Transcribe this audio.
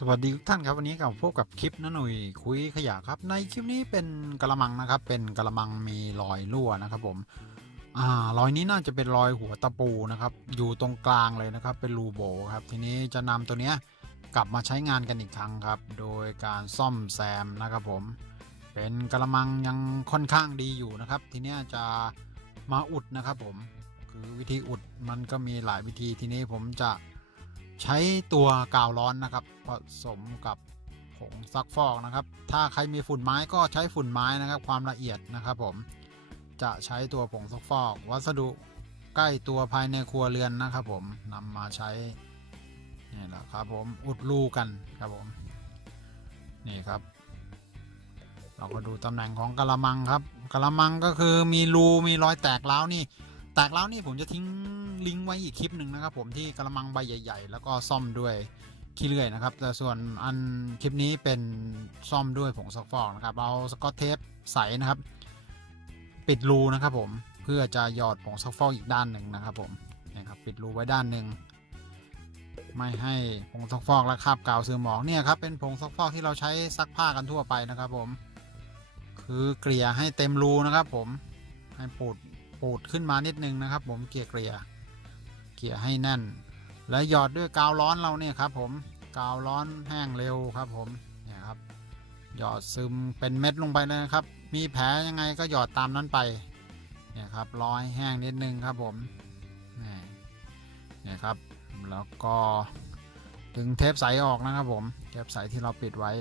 สวัสดีทุกท่านครับวันนี้กับพบกับคลิปน้าหนุ่ยคุยขยะครับในคลิปนี้เป็นกระมังนะครับเป็นกระมังมีรอยรั่วนะครับผมรอยนี้น่าจะเป็นรอยหัวตะปูนะครับอยู่ตรงกลางเลยนะครับเป็นรูโบครับทีนี้จะนำตัวเนี้ยกลับมาใช้งานกันอีกครั้งครับโดยการซ่อมแซมนะครับผมเป็นกระมังยังค่อนข้างดีอยู่นะครับทีนี้จะมาอุดนะครับผมคือวิธีอุดมันก็มีหลายวิธีทีนี้ผมจะใช้ตัวกาวร้อนนะครับผสมกับผงซักฟอกนะครับถ้าใครมีฝุ่นไม้ก็ใช้ฝุ่นไม้นะครับความละเอียดนะครับผมจะใช้ตัวผงซักฟอกวัสดุใกล้ตัวภายในครัวเรือนนะครับผมนำมาใช้นี่แหละครับผมอุดรูกันครับผมนี่ครับเราก็ดูตำแหน่งของกระมังครับกระมังก็คือมีรูมีรอยแตกร้าวนี่ผมจะทิ้งลิงก์ไว้อีกคลิปหนึ่งนะครับผมที่กระมังใบใหญ่ๆแล้วก็ซ่อมด้วยขี้เลื่อยนะครับแต่ส่วนอันคลิปนี้เป็นซ่อมด้วยผงซักฟอกนะครับเอาสกอตเทปใสนะครับปิดรูนะครับผมเพื่อจะหยอดผงซักฟอกอีกด้านหนึ่งนะครับผมนี่ครับปิดรูไว้ด้านหนึ่งไม่ให้ผงซักฟอกและคราบกาวซึมออกเนี่ยครับเป็นผงซักฟอกที่เราใช้ซักผ้ากันทั่วไปนะครับผมคือเกลี่ยให้เต็มรูนะครับผมให้ปูดขึ้นมานิดนึงนะครับผมเกลี่ยให้แน่นและหยอดด้วยกาวร้อนเราเนี่ยครับผมกาวร้อนแห้งเร็วครับผมเนี่ยครับหยอดซึมเป็นเม็ดลงไปเลยนะครับมีแผลยังไงก็หยอดตามนั้นไปเนี่ยครับรอให้แห้งนิดนึงครับผมเนี่ยครับแล้วก็ดึงเทปใสออกนะครับผมเทปใสที่เราปิดไว้